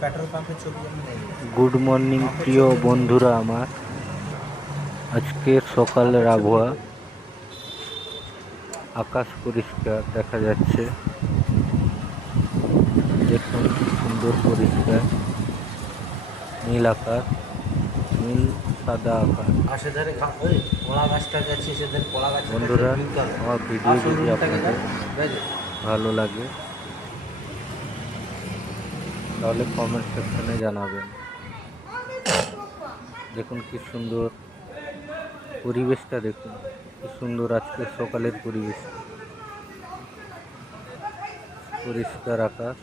Petrol পাম্পের ছবি আমি নেই। গুড মর্নিং প্রিয় বন্ধুরা আমার। আজকের সকালের আবহাওয়া, আকাশ পরিষ্কার দেখা যাচ্ছে। দেখুন কি সুন্দর পরিষ্কার নীল আকাশ, নীল সাদা আকাশ। সেধারে ওই কলা গাছটা গেছে, সেধারে কলা গাছটা বন্ধুরা, আমার ভিডিও যদি আপনাদের ভালো লাগে তাহলে কমেন্ট সেকশনে জানাবেন। দেখুন কি সুন্দর পরিবেশটা, দেখুন কি সুন্দর আজকে সকালের পরিবেশ, পরিষ্কার আকাশ।